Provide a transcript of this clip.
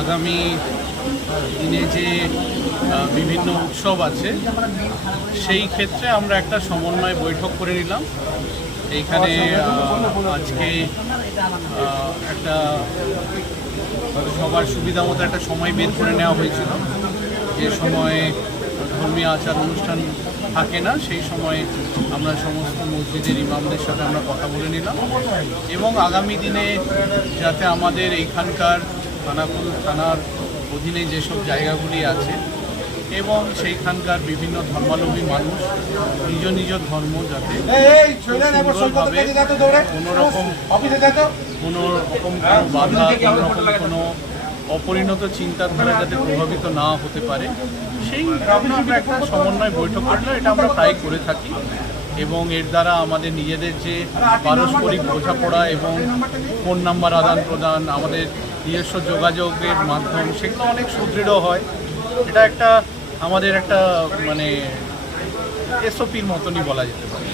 আগামী দিনে যে বিভিন্ন উৎসব আছে সেই ক্ষেত্রে আমরা একটা সমন্বয় বৈঠক করে নিলাম। এইখানে আজকে একটা সবার সুবিধা মতো একটা সময় বের করে নেওয়া হয়েছিল, যে সময়ে ধর্মীয় আচার অনুষ্ঠান থাকে না, সেই সময়ে আমরা সমস্ত মসজিদের ইমামদের সাথে আমরা কথা বলে নিলাম এবং আগামী দিনে যাতে আমাদের এইখানকার খানাকুল থানার অধীনে যেসব জায়গাগুলি আছে এবং সেইখানকার বিভিন্ন ধর্মাবলম্বী মানুষ নিজ নিজ ধর্ম যাতে কোনো রকম বাধা, কোনো রকম কোনো অপরিণত চিন্তাধারা যাতে প্রভাবিত না হতে পারে, সেই জন্য আমরা একটা সমন্বয় বৈঠক করলাম। এটা আমরা প্রায় করে থাকি এবং এর দ্বারা আমাদের নিজেদের যে পারস্পরিক বোঝাপড়া এবং ফোন নাম্বার আদান প্রদান, আমাদের নিজস্ব যোগাযোগের মাধ্যম, সেগুলো অনেক সুদৃঢ় হয়। এটা একটা আমাদের একটা মানে এসওপির মতনই বলা যেতে পারে।